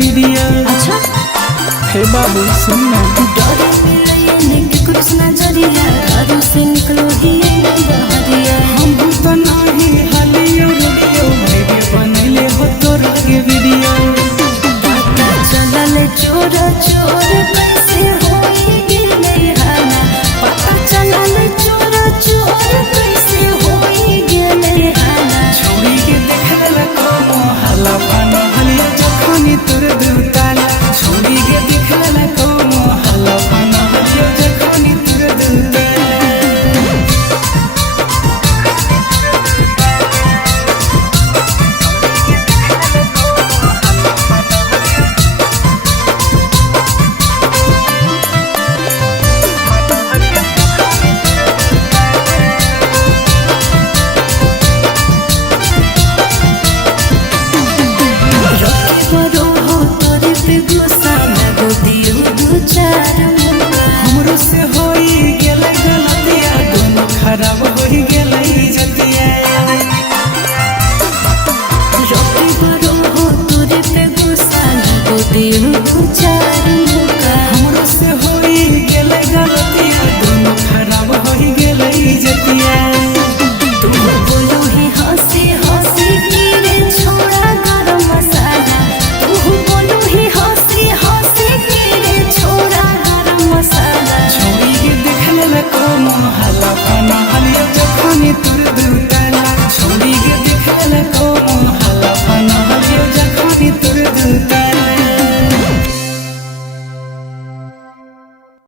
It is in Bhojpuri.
वीडियो। अच्छा हे बाबू सुन ना, डरे मिलैया निक कुछ ना जरिया घर से निकलो ही बहरिया। हम तो नहीं हलियो रेडियो भाई बनले हो तोर के वीडियो। पता चलल चोर चोर कैसे होई गेलै हाला, पता चलल चोर चोर कैसे होई गेलै हाला। छोड़ी के देखला कोनो हला पानो हलिया जखनी तोर दुताला। छोड़ी के देखला कोनो हला पानो हलिया जखनी तोर दुताला। करो हो तोरे पे गुस्सा लगो दियो दू चार हमरो से होई गेलै गलतिया, दोनों खराब होई गेलै जतिया। रोके करो हो तोरे पे गुस्सा लगो दियो